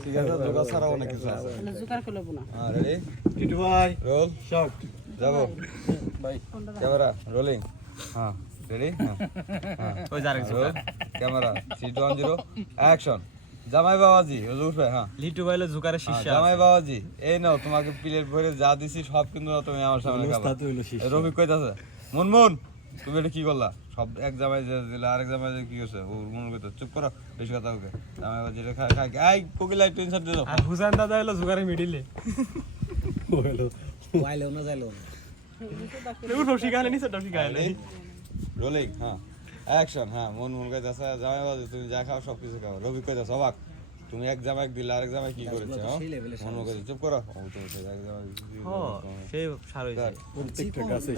ঠিক আছে জোকা ছাড়া অনেক কিছু আছে জোকার করলে না রেডি টিটু রোল শট যাব ক্যামেরা রোলিং হ্যাঁ রেডি হ্যাঁ camera three two one zero action জামাই বাবাজি ওই উঠবে হ্যাঁ। লিটু বাইলে জুকারে হ্যাঁ, শিষ্য জামাই বাবাজি এই নাও তোমাকে প্লেট ভরে যা দিছি সব কিন্তু তুমি আমার সামনে খাবা। ওস্তাদ হইল শিষ্য। রবি কইতাছে মুনমুন তুমি এটা কি করলা? সব এক জামাই যে দিলে আরেক জামাই যে কি করছে? ও মন কইতো চুপ করো বেশি কথা ওকে জামাই বাবাজি এটা খায় খায়। এই কোকিলা একটু ইনসার্ট দিয়ে দাও আর হুসাইন দাদা হলো জুকারে মিডিলে। হইল পাইলেও না যাইলেও না গালে নিছে রশি গালে রোলিং হ্যাঁ। অ্যাকশন হ্যাঁ মন মন কইতাছে জামাই বাজু তুমি যা খাও সব কিছু খাও। রবি কইতাছে অবাক। তুমি এক জামাই দিলে আরেক জামাই কি করেছে হ্যাঁ? মন মন কইতাছে চুপ করো। ও তো এক জামাই সেই সার হইছে প্রত্যেকটা গাছে